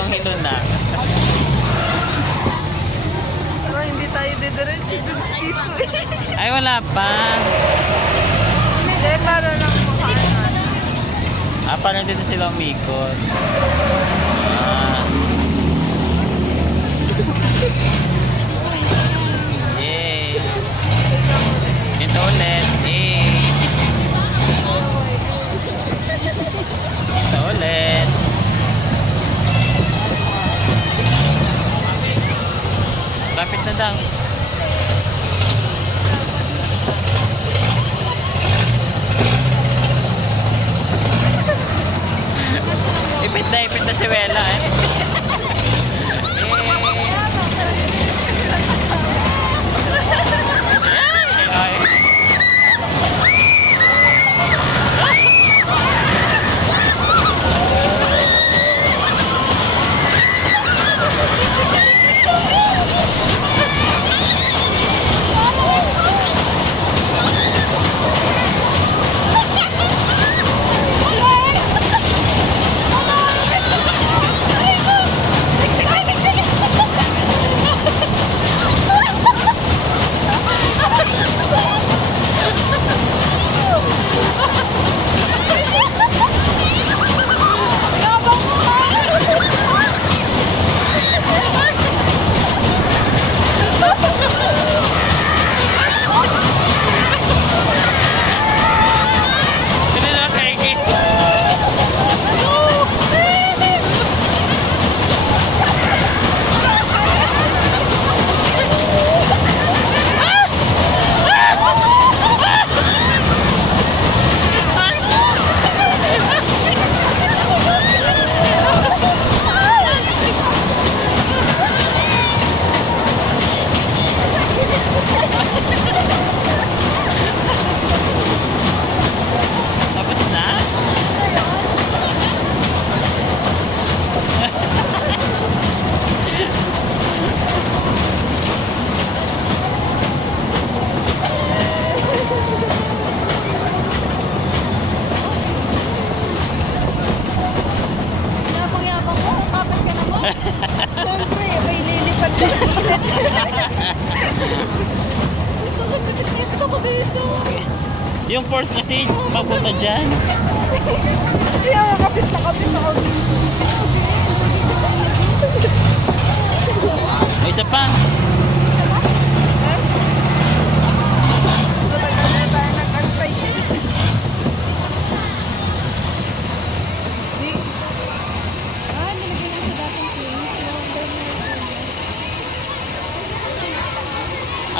hilong-hilo na. Pero hindi tayo didiretso dito eh. Ay, wala pa. Hindi, para lang makaanan. Parang dito sila umikot. Ah. Yay. Ito ulit. Yay. Ito ulit. Lapit na daw. Ipit na si Wela eh. Ay. Siyempre, may lilipad na. Ito ko dito. Yung force kasi papunta dyan. Siya, kapit na ako. May isa pa.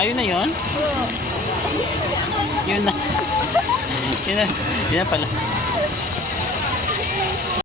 Ayun na yun? Yun na. Yun na pala.